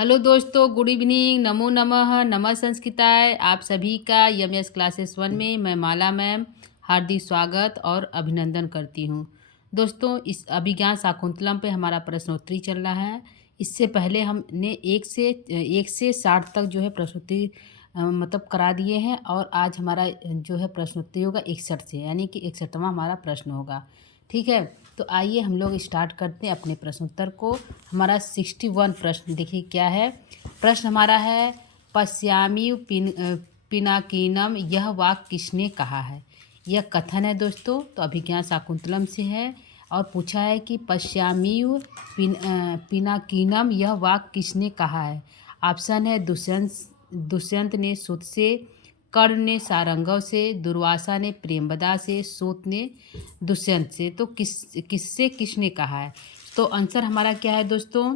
Hello दोस्तों, good evening, नमो नमः, नमः संस्कृताय। आप सभी का यमएस क्लासेस 1 में मैं माला मैम हार्दिक स्वागत और अभिनंदन करती हूँ। दोस्तों, इस अभिज्ञान शाकुंतलम पे हमारा प्रश्नोत्तरी चल रहा है। इससे पहले हमने एक से 60 तक जो है प्रश्नोत्तरी मतलब करा दिए हैं और आज हमारा जो है प्रश्नोत्तरी होगा 61 से, यानी कि 61वां हमारा प्रश्न होगा। ठीक है, तो आइए हम लोग स्टार्ट करते हैं अपने प्रश्नोत्तर को। हमारा 61 प्रश्न देखिए क्या है। प्रश्न हमारा है, पश्यामी पिनाकिनम, यह वाक्य किसने कहा है। यह कथन है दोस्तों, तो अभिज्ञान शाकुंतलम से है और पूछा है कि पश्यामी पिनाकिनम, यह वाक्य किसने कहा है। ऑप्शन है दुष्यंत ने सुत से, कर्ण ने सारंगव से, दुर्वासा ने प्रेमवदा से, सूत ने दुष्यंत से। तो किससे किसने कहा है। तो आंसर हमारा क्या है दोस्तों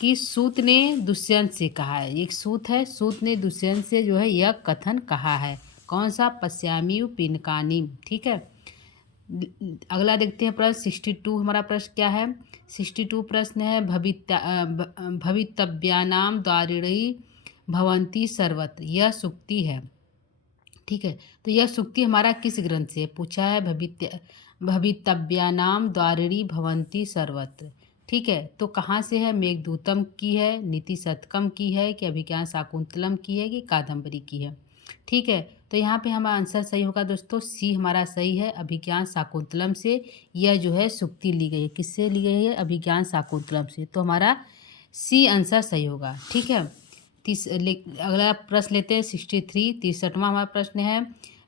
कि सूत ने दुष्यंत से कहा है। एक सूत है, सूत ने दुष्यंत से जो है यह कथन कहा है। कौन सा, पश्यामी पिनकानी। ठीक है, अगला देखते हैं प्रश्न 62। हमारा प्रश्न क्या है। 62 प्रश्न है, भवितव्यानाम द्वारिणी भवंती सर्वत्र, यह सूक्ति है। ठीक है, तो यह सूक्ति हमारा किस ग्रंथ से पूछा है। भवितव्यानाम द्वारिणी भवंती सर्वत्र। ठीक है, तो कहाँ से है। मेघदूतम की है, नीति शतकम की है, कि अभिज्ञान शाकुंतलम की है, कि कादम्बरी की है। ठीक है, तो यहाँ पे हमारा आंसर सही होगा दोस्तों, सी हमारा सही है। अभिज्ञान शाकुंतलम से यह जो है सूक्ति ली गई है। किससे ली गई है, अभिज्ञान शाकुंतलम से। तो हमारा सी आंसर सही होगा। ठीक है, अगला प्रश्न लेते हैं 63, 63वां हमारा प्रश्न है,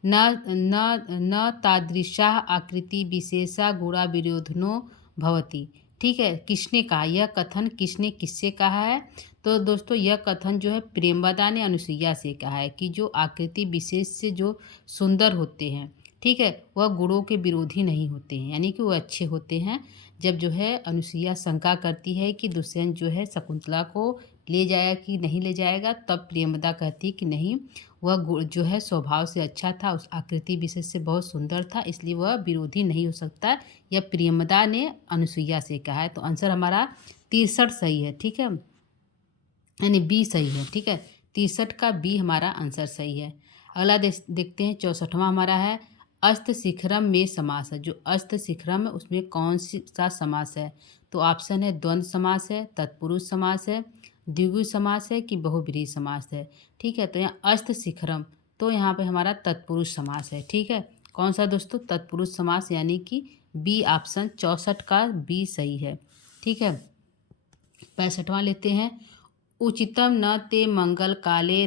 न न न तादृशा आकृति विशेषा गुणा विरोधनो भवति। ठीक है, किसने कहा, यह कथन किसने किससे कहा है। तो दोस्तों यह कथन जो है प्रेमवदा ने अनुसुईया से कहा है कि जो आकृति विशेष से जो सुंदर होते हैं, ठीक है, वह गुणों के विरोधी नहीं होते हैं, यानी कि वह अच्छे होते हैं। जब जो है अनुसुईया शंका करती है कि दुष्यंत जो है शकुंतला को ले जाएगा कि नहीं ले जाएगा, तब प्रेमवदा कहती है कि नहीं, वह जो है स्वभाव से अच्छा था, उस आकृति विशेष से बहुत सुंदर था, इसलिए वह विरोधी नहीं हो सकता। यह प्रेमवदा ने अनुसुईया से कहा है। तो आंसर हमारा 63 सही है। ठीक है, यानी बी सही है। ठीक है, 63 का बी हमारा आंसर सही है। अगला देखते हैं 64वां हमारा है, अस्त शिखरम में समास है। जो अस्त शिखरम है उसमें कौन सा समास है। तो ऑप्शन है द्वंद्व समास है, तत्पुरुष समास है, द्विगु समास है, कि बहुब्रीहि समास है। ठीक है, तो यहाँ अस्त शिखरम, तो यहाँ पे हमारा तत्पुरुष समास है। ठीक है, कौन सा दोस्तों, तत्पुरुष समास, यानी कि बी ऑप्शन 64 का बी सही है। ठीक है, 65वां लेते हैं, उचितम न ते मंगल काले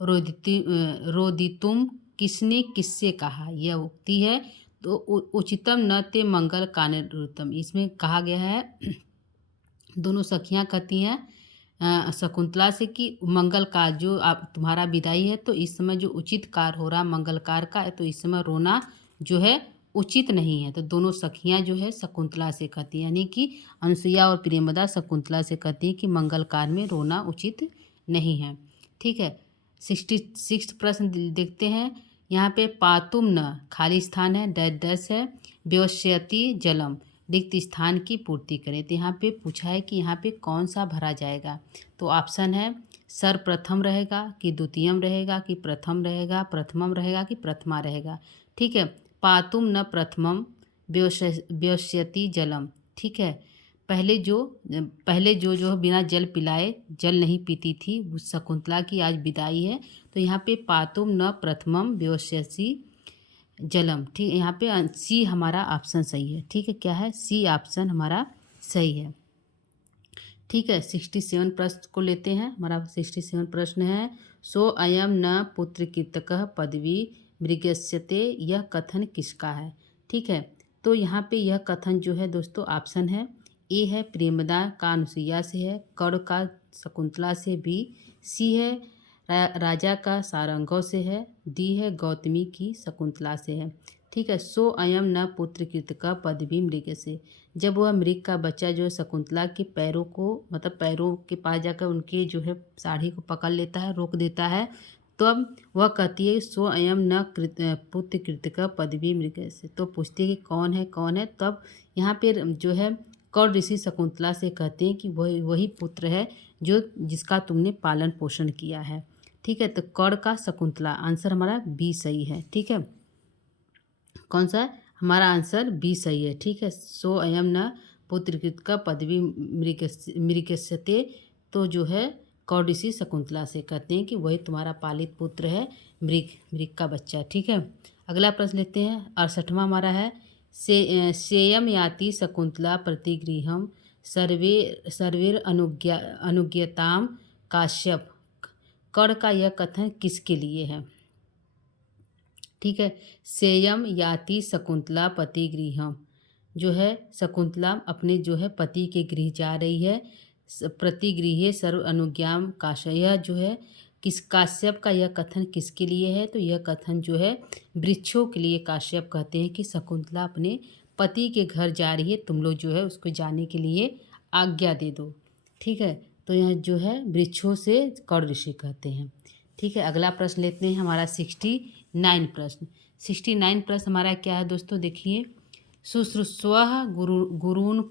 रोदितुम, किसने किससे कहा। यह उक्ति है। तो उचितम न ते मंगल काले रोदितुम, इसमें कहा गया है, दोनों सखियां कहती हैं शकुंतला से कि मंगल कार जो आप तुम्हारा विदाई है, तो इस समय जो उचित कार हो रहा मंगल कार का है, तो इस समय रोना जो है उचित नहीं है। तो दोनों सखियां जो है शकुंतला से कहती हैं, यानी कि अनुसुईया और प्रेमवदा शकुंतला से कहती हैं कि मंगल कार में रोना उचित नहीं है। ठीक है, 66 प्रश्न देखते हैं। यहाँ पे पातुम न, खाली स्थान है, डैश डैश है, व्योष्यति जलम, रिक्त स्थान की पूर्ति करें। तो यहाँ पे पूछा है कि यहाँ पे कौन सा भरा जाएगा। तो ऑप्शन है सर्वप्रथम रहेगा, कि द्वितीयम रहेगा, कि प्रथम रहेगा, प्रथमम रहेगा, कि प्रथमा रहेगा। ठीक है, पातुम न प्रथमम व्योष्यति जलम। ठीक है, पहले जो बिना जल पिलाए जल नहीं पीती थी, उस शकुंतला की आज विदाई है। तो यहाँ पे पातुम न प्रथमम व्योष्यसि जलम। ठीक, यहाँ पे सी हमारा ऑप्शन सही है। ठीक है, क्या है, सी ऑप्शन हमारा सही है। ठीक है, 67 प्रश्न को लेते हैं। हमारा 67 प्रश्न है, सो अयम न पुत्रकृतकः पदवी मृगस्यते, यह कथन किसका है। ठीक है, तो यहाँ पे यह कथन जो है दोस्तों, ऑप्शन है ए है प्रेमदा का अनुसुईया से है, कर्ण का शकुंतला से, बी सी है राजा का सारंगव से है, डी है गौतमी की शकुंतला से है। ठीक है, सो अयम न पुत्रकृत का पदवी मृग से, जब वह मृग का बच्चा जो है शकुंतला के पैरों को, मतलब पैरों के पास जाकर उनके जो है साड़ी को पकड़ लेता है, रोक देता है, तब वह कहती है सो अयम न पुत्रकृत का पदवी मृग से। तो पूछती है कि कौन है, तब यहाँ पे जो है कौर ऋषि शकुंतला से कहते हैं कि वही पुत्र है जो जिसका तुमने पालन पोषण किया है। ठीक है, तो कर्ण का शकुंतला, आंसर हमारा बी सही है। ठीक है, कौन सा है हमारा आंसर बी सही है। ठीक है, सो अयम न पुत्रकृत का पदवी मृगस्यते, तो जो है कौडिसी शकुंतला से कहते हैं कि वही तुम्हारा पालित पुत्र है, मृग मृग का बच्चा। ठीक है, अगला प्रश्न लेते हैं। 68वां हमारा है सेयम याति शकुंतला प्रतिगृहम सर्वे सर्वेर अनुज्ञताम काश्यप, कर्ण का यह कथन किसके लिए है। ठीक है, सेयम याति शकुंतला पति गृहम, जो है शकुंतला अपने जो है पति के गृह जा रही है। प्रतिगृहे सर्व अनुज्ञाम काश्यप, यह जो है किस काश्यप का यह कथन किसके लिए है, तो यह कथन जो है वृक्षों के लिए काश्यप कहते हैं कि शकुंतला अपने पति के घर जा रही है, तुम लोग जो है उसको जाने के लिए आज्ञा दे दो। ठीक है, तो यह जो है वृक्षों से कर्ण ऋषि कहते हैं। ठीक है, अगला प्रश्न लेते हैं हमारा 69 प्रश्न। 69 प्रश्न हमारा क्या है दोस्तों, देखिए। शुश्रूषव गुरून्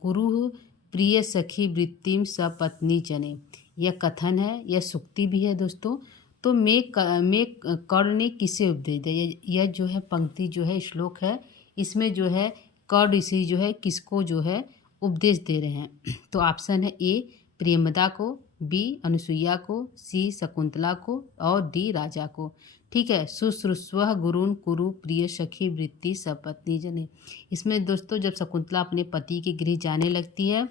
कुरुः प्रिय सखी वृत्तिम सपत्नी जने, यह कथन है, यह सुक्ति भी है दोस्तों। तो मैं कर्ण ने किसे उपदेश दिया, यह जो है पंक्ति जो है श्लोक है, इसमें जो है कर्ण ऋषि जो है किसको जो है उपदेश दे रहे हैं। तो ऑप्शन है ए प्रेमदा को, बी अनुसुईया को, सी शकुंतला को और डी राजा को। ठीक है, शुश्रूषव गुरून् कुरु प्रिय सखी वृत्ति सपत्नी जने, इसमें दोस्तों जब शकुंतला अपने पति के गृह जाने लगती है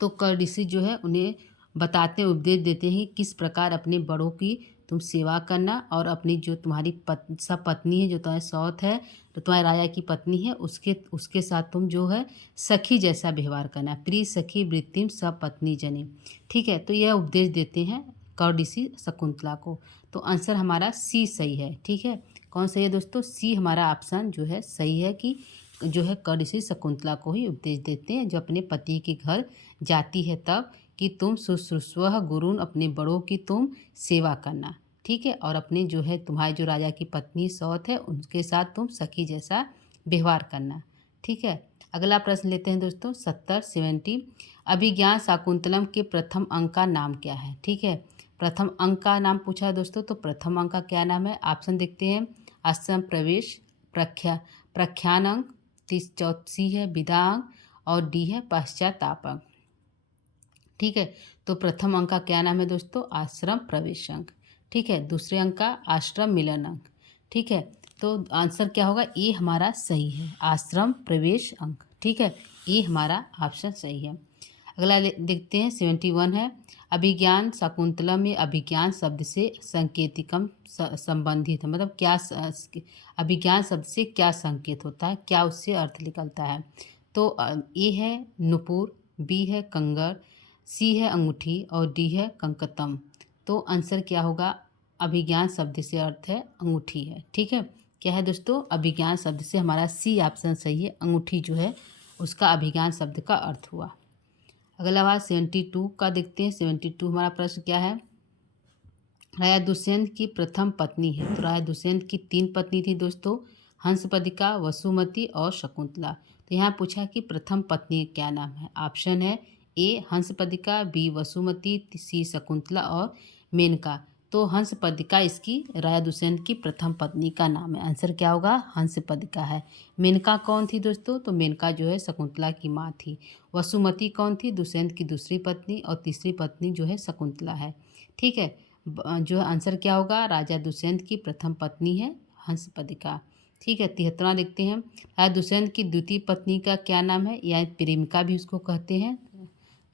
तो कर्ण ऋषि जो है उन्हें बताते हैं, उपदेश देते हैं किस प्रकार अपने बड़ों की तुम सेवा करना और अपनी जो तुम्हारी सपत्नी है, जो तुम्हारी सौत है, तो तुम्हारे राजा की पत्नी है, उसके साथ तुम जो है सखी जैसा व्यवहार करना, प्रिय सखी वृत्तिम सपत्नी जने। ठीक है, तो यह उपदेश देते हैं कर्ण ऋषि शकुंतला को। तो आंसर हमारा सी सही है। ठीक है, कौन सही है दोस्तों, सी हमारा ऑप्शन जो है सही है कि जो है कर्ण ऋषि शकुंतला को ही उपदेश देते हैं, जो अपने पति के घर जाती है तब, कि तुम शुश्रूषव गुरून्, अपने बड़ों की तुम सेवा करना। ठीक है, और अपने जो है तुम्हारे जो राजा की पत्नी सौत है उनके साथ तुम सखी जैसा व्यवहार करना। ठीक है, अगला प्रश्न लेते हैं दोस्तों 70 अभिज्ञान शाकुंतलम के प्रथम अंक का नाम क्या है। ठीक है, प्रथम अंक का नाम पूछा है दोस्तों, तो प्रथम अंक का क्या नाम है, ऑप्शन देखते हैं। आश्रम प्रवेश, प्रख्यान अंक, सी है विदा अंक और डी है पश्चाताप अंक। ठीक है, तो प्रथम अंक का क्या नाम है दोस्तों, आश्रम प्रवेश अंक। ठीक है, दूसरे अंक का आश्रम मिलन अंक। ठीक है, तो आंसर क्या होगा, ए हमारा सही है, आश्रम प्रवेश अंक। ठीक है, ए हमारा ऑप्शन सही है। अगला देखते हैं 71 है अभिज्ञान शाकुंतलम में अभिज्ञान शब्द से संकेतिकम संबंधित है, मतलब क्या अभिज्ञान शब्द से क्या संकेत होता है, क्या उससे अर्थ निकलता है। तो ए है नुपुर, बी है कंगर, सी है अंगूठी और डी है कंकतम। तो आंसर क्या होगा, अभिज्ञान शब्द से अर्थ है अंगूठी है। ठीक है, क्या है दोस्तों, अभिज्ञान शब्द से हमारा सी ऑप्शन सही है, अंगूठी जो है उसका अभिज्ञान शब्द का अर्थ हुआ। अगला बात 72 का देखते हैं। 72 हमारा प्रश्न क्या है, राजा दुष्यंत की प्रथम पत्नी है। तो राजा दुष्यंत की 3 पत्नी थी दोस्तों, हंसपदिका, वसुमती और शकुंतला। तो यहाँ पूछा कि प्रथम पत्नी क्या नाम है। ऑप्शन है ए हंसपदिका, बी वसुमती, सी शकुंतला और मेनका। तो हंसपदिका इसकी राजा दुष्यंत की प्रथम पत्नी का नाम है। आंसर क्या होगा, हंसपदिका है। मेनका कौन थी दोस्तों, तो मेनका जो है शकुंतला की माँ थी। वसुमती कौन थी, दुष्यंत की दूसरी पत्नी, और तीसरी पत्नी जो है शकुंतला है। ठीक है, जो है आंसर क्या होगा, राजा दुष्यंत की प्रथम पत्नी है हंसपदिका। ठीक है, 73वां देखते हैं। राजा दुष्यंत की द्वितीय पत्नी का क्या नाम है, या प्रेमिका भी उसको कहते हैं।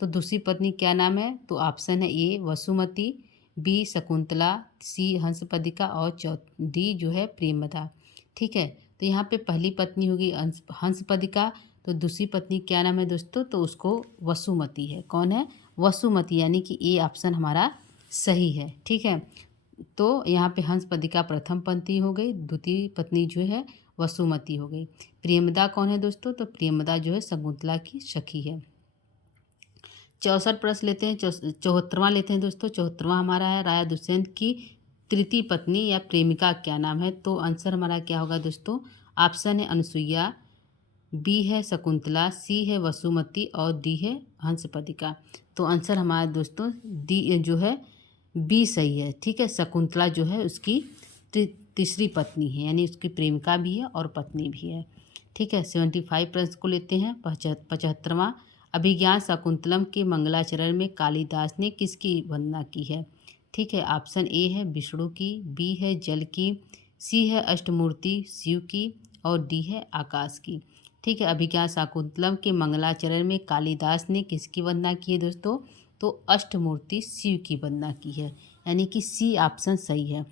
तो दूसरी पत्नी क्या नाम है, तो ऑप्शन है ए वसुमती, बी शकुंतला, सी हंसपदिका और डी जो है प्रेमदा। ठीक है, तो यहाँ पे पहली पत्नी होगी हंसपदिका, तो दूसरी पत्नी क्या नाम है दोस्तों, तो उसको वसुमती है। कौन है, वसुमती, यानी कि ए ऑप्शन हमारा सही है। ठीक है, तो यहाँ पे हंसपदिका प्रथम पत्नी हो गई, द्वितीय पत्नी जो है वसुमती हो गई। प्रेमदा कौन है दोस्तों, तो प्रेमदा जो है शकुंतला की सखी है। 64 प्रश्न लेते हैं, 74वां लेते हैं दोस्तों। 74वां हमारा है राजा दुष्यंत की तृतीय पत्नी या प्रेमिका क्या नाम है। तो आंसर हमारा क्या होगा दोस्तों, ऑप्शन है अनुसुईया, बी है शकुंतला, सी है वसुमती और डी है हंसपदिका। तो आंसर हमारा दोस्तों डी जो है बी सही है। ठीक है, शकुंतला जो है उसकी तीसरी पत्नी है, यानी उसकी प्रेमिका भी है और पत्नी भी है। ठीक है, 75 प्रश्न को लेते हैं। 75वां, अभिज्ञान शाकुंतलम के मंगलाचरण में कालिदास ने किसकी वंदना की है? ठीक है, ऑप्शन ए है विष्णु की, बी है जल की, सी है अष्टमूर्ति शिव की और डी है आकाश की। ठीक है, अभिज्ञान शाकुंतलम के मंगलाचरण में कालिदास ने किसकी वंदना की है दोस्तों? तो अष्टमूर्ति शिव की वंदना की है, यानी कि सी ऑप्शन सही है।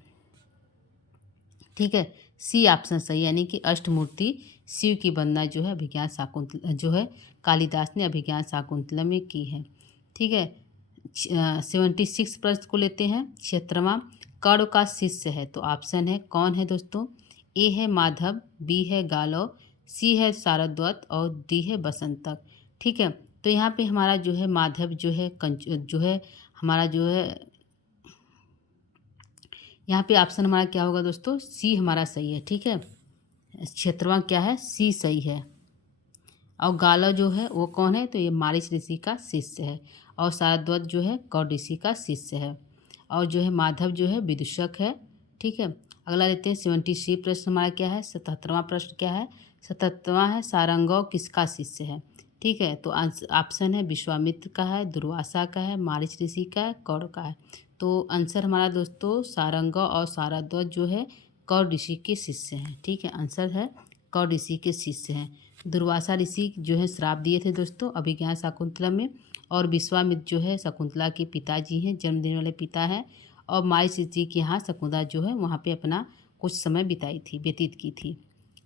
ठीक है, सी ऑप्शन सही, यानी कि अष्टमूर्ति शिव की वंदना जो है अभिज्ञान शाकुंतल जो है कालिदास ने अभिज्ञान शाकुंतलम में की है। ठीक है, 76 प्रश्न को लेते हैं। 76वां, कर्ण का शिष्य है, तो ऑप्शन है कौन है दोस्तों? ए है माधव, बी है गालव, सी है सारद्वत और डी है बसंतक। ठीक है, तो यहाँ पे हमारा जो है माधव जो है जो है हमारा जो है यहाँ पे ऑप्शन हमारा क्या होगा दोस्तों? सी हमारा सही है। ठीक है, 76वां क्या है? सी सही है। और गालव जो है वो कौन है? तो ये मारीच ऋषि का शिष्य है। और सारद्वत जो है कौर ऋषि का शिष्य है। और जो है माधव जो है विदूषक है। ठीक है, अगला लेते हैं 73 प्रश्न हमारा क्या है? 77वां प्रश्न क्या है? 77वां है सारंगव किसका शिष्य है? ठीक है, तो ऑप्शन है विश्वामित्र का है, दुर्वासा का है, मारीच ऋषि का है, कौर का है। तो आंसर हमारा दोस्तों सारंगव और सारद्वत जो है कौर ऋषि के शिष्य हैं। ठीक है, आंसर है कौर ऋषि के शिष्य हैं। दुर्वासा ऋषि जो है श्राप दिए थे दोस्तों अभिज्ञान शाकुंतलम में। और विश्वामित्र जो है शकुंतला के पिताजी हैं, जन्म देने वाले पिता हैं। और मारीच ऋषि के यहाँ शकुंतला जो है वहाँ पे अपना कुछ समय व्यतीत की थी।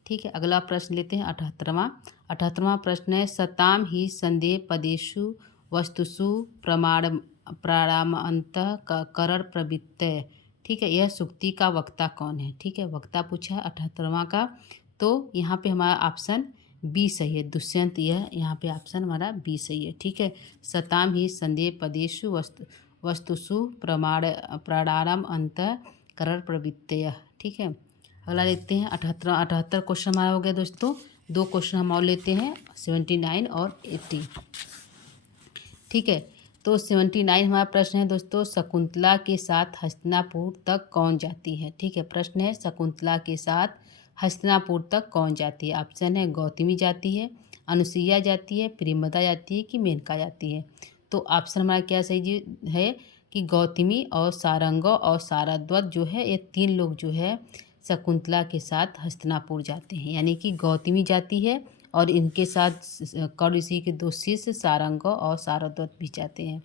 ठीक है, अगला प्रश्न लेते हैं 78वां। 78वां प्रश्न है सताम ही संदेह पदेषु वस्तुषु प्राणामअंतः करण प्रवृत्तय। ठीक है, यह सूक्ति का वक्ता कौन है? ठीक है, वक्ता पूछा है 78वां का। तो यहाँ पे हमारा ऑप्शन बी सही है, दुष्यंत। यह यहाँ पे ऑप्शन हमारा बी सही है। ठीक है, सताम ही संदेह पदेषु वस्तुषु प्राणारम अंत करण प्रवृत्तय। ठीक है, अगला लेते हैं 78 क्वेश्चन हमारा हो गया दोस्तों। 2 क्वेश्चन हम और लेते हैं 79 और 80। ठीक है, तो 79 हमारा प्रश्न है दोस्तों, शकुंतला के साथ हस्तिनापुर तक कौन जाती है? ठीक है, प्रश्न है शकुंतला के साथ हस्तिनापुर तक कौन जाती है? ऑप्शन है गौतमी जाती है, अनुसुईया जाती है, प्रेमदा जाती है कि मेनका जाती है। तो ऑप्शन हमारा क्या सही है कि गौतमी और सारंग और सारद्वत जो है ये 3 लोग जो है शकुंतला के साथ हस्तिनापुर जाते हैं, यानी कि गौतमी जाती है और इनके साथ कौर ऋषि के 2 शिष्य सारंग और सारद्वत भी जाते हैं।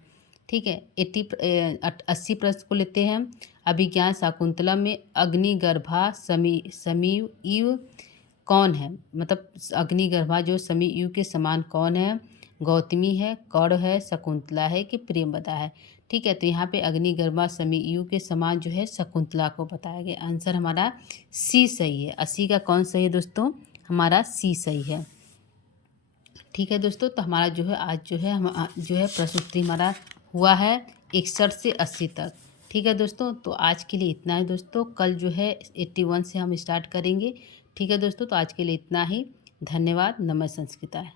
ठीक है, 80 प्रश्न को लेते हैं। अभिज्ञान शाकुंतलम में अग्निगर्भा समीव कौन है? मतलब अग्निगर्भा जो समीव के समान कौन है? गौतमी है, कौर है, शकुंतला है कि प्रेमदा है? ठीक है, तो यहाँ पे अग्निगर्भा समीव के समान जो है शकुंतला को बताया गया। आंसर हमारा सी सही है। 80 का कौन सही है दोस्तों? हमारा सी सही है। ठीक है दोस्तों, तो हमारा जो है आज जो है हम जो है प्रश्न उत्तरी हमारा हुआ है 61 से 80 तक। ठीक है दोस्तों, तो आज के लिए इतना ही दोस्तों। कल जो है 81 से हम स्टार्ट करेंगे। ठीक है दोस्तों, तो आज के लिए इतना ही। धन्यवाद। नमः संस्कृताय।